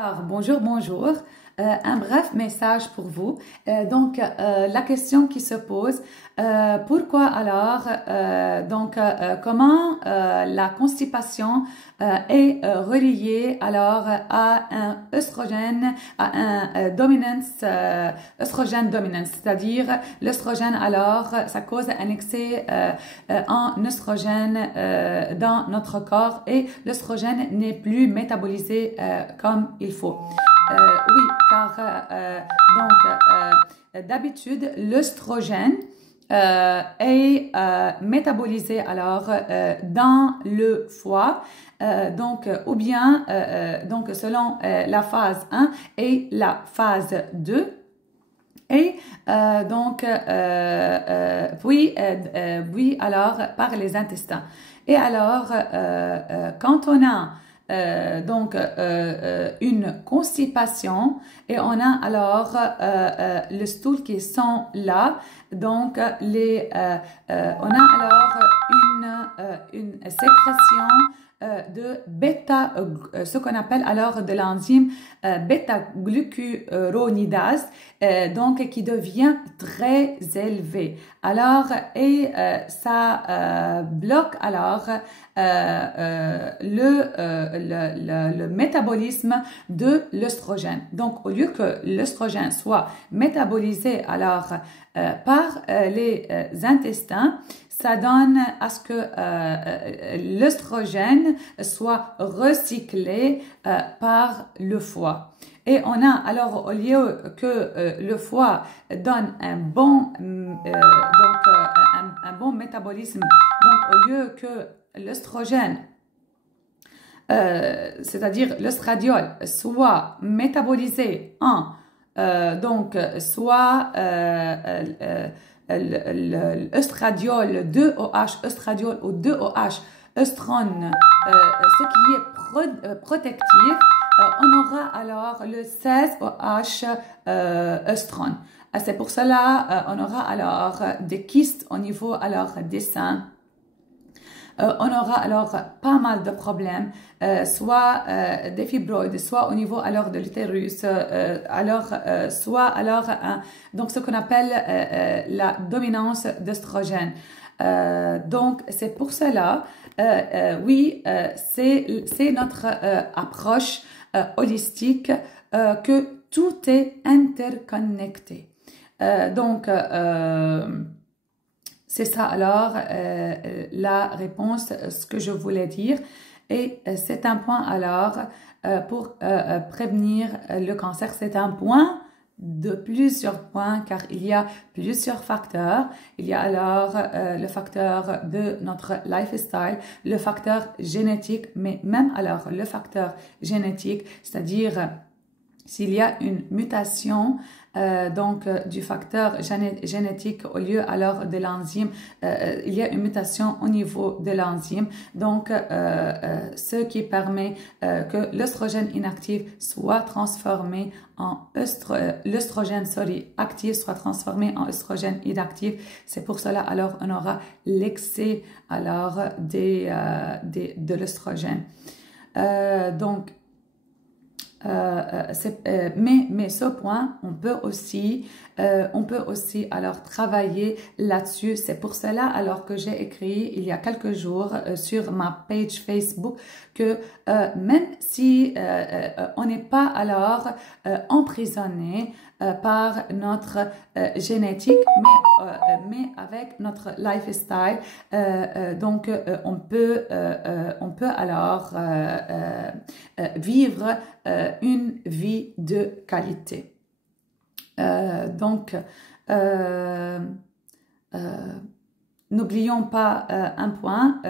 Alors, bonjour, bonjour. Un bref message pour vous. La question qui se pose, pourquoi alors, comment la constipation est reliée alors à un œstrogène, à un dominance, œstrogène dominance, c'est-à-dire l'œstrogène alors, ça cause un excès en œstrogène dans notre corps et l'œstrogène n'est plus métabolisé comme il faut. Oui, car d'habitude, l'œstrogène est métabolisé alors dans le foie, ou bien selon la phase 1 et la phase 2. Et puis alors par les intestins. Et alors, quand on a une constipation et on a alors le stool qui sont là, donc on a alors une sécrétion de bêta, ce qu'on appelle alors de l'enzyme bêta-glucuronidase, qui devient très élevé. Alors, ça bloque alors le métabolisme de l'œstrogène. Donc, au lieu que l'œstrogène soit métabolisé alors par les intestins, ça donne à ce que l'œstrogène soit recyclé par le foie. Et on a alors, au lieu que le foie donne un bon métabolisme, donc au lieu que l'œstrogène, c'est-à-dire l'œstradiol, soit métabolisé en l'œstradiol 2OH, œstradiol ou 2OH, œstrone, ce qui est protectif, on aura alors le 16OH œstrone. C'est pour cela on aura alors des kystes au niveau alors des seins. On aura alors pas mal de problèmes, soit des fibroïdes, soit au niveau alors de l'utérus, soit alors donc ce qu'on appelle la dominance d'œstrogène. Donc c'est pour cela, c'est notre approche holistique que tout est interconnecté. C'est ça alors la réponse, ce que je voulais dire. Et c'est un point alors pour prévenir le cancer. C'est un point de plusieurs points car il y a plusieurs facteurs. Il y a alors le facteur de notre lifestyle, le facteur génétique, mais même alors le facteur génétique, c'est-à-dire s'il y a une mutation du facteur génétique au lieu alors de l'enzyme, il y a une mutation au niveau de l'enzyme, ce qui permet que l'œstrogène inactif soit transformé en l'œstrogène actif soit transformé en œstrogène inactif. C'est pour cela alors on aura l'excès alors de l'œstrogène. Mais ce point, on peut aussi alors travailler là-dessus. C'est pour cela alors que j'ai écrit il y a quelques jours sur ma page Facebook que même si on n'est pas alors emprisonné par notre génétique, mais avec notre lifestyle, on peut alors vivre une vie de qualité. N'oublions pas un point,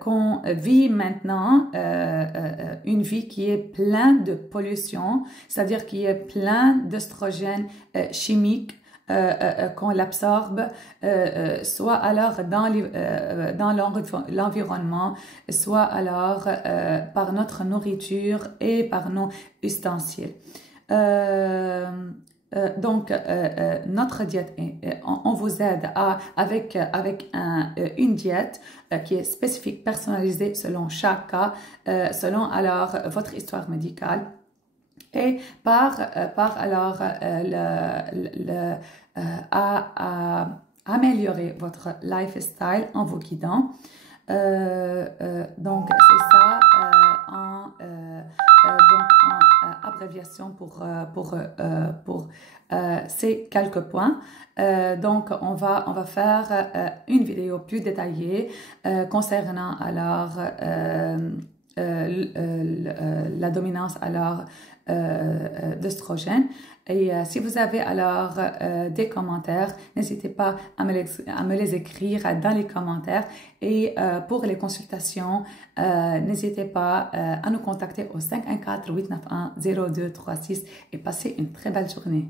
qu'on vit maintenant une vie qui est pleine de pollution, c'est-à-dire qui est plein d'œstrogènes chimiques qu'on l'absorbe, soit alors dans l'environnement, soit alors par notre nourriture et par nos ustensiles. Notre diète, on vous aide avec une diète qui est spécifique, personnalisée selon chaque cas, selon alors votre histoire médicale et par alors améliorer votre lifestyle en vous guidant. Donc, c'est ça en abréviation pour ces quelques points. Donc, on va faire une vidéo plus détaillée concernant alors la dominance alors d'œstrogène. Et si vous avez alors des commentaires, n'hésitez pas à me les écrire dans les commentaires. Et pour les consultations, n'hésitez pas à nous contacter au 514-891-0236 et passez une très belle journée.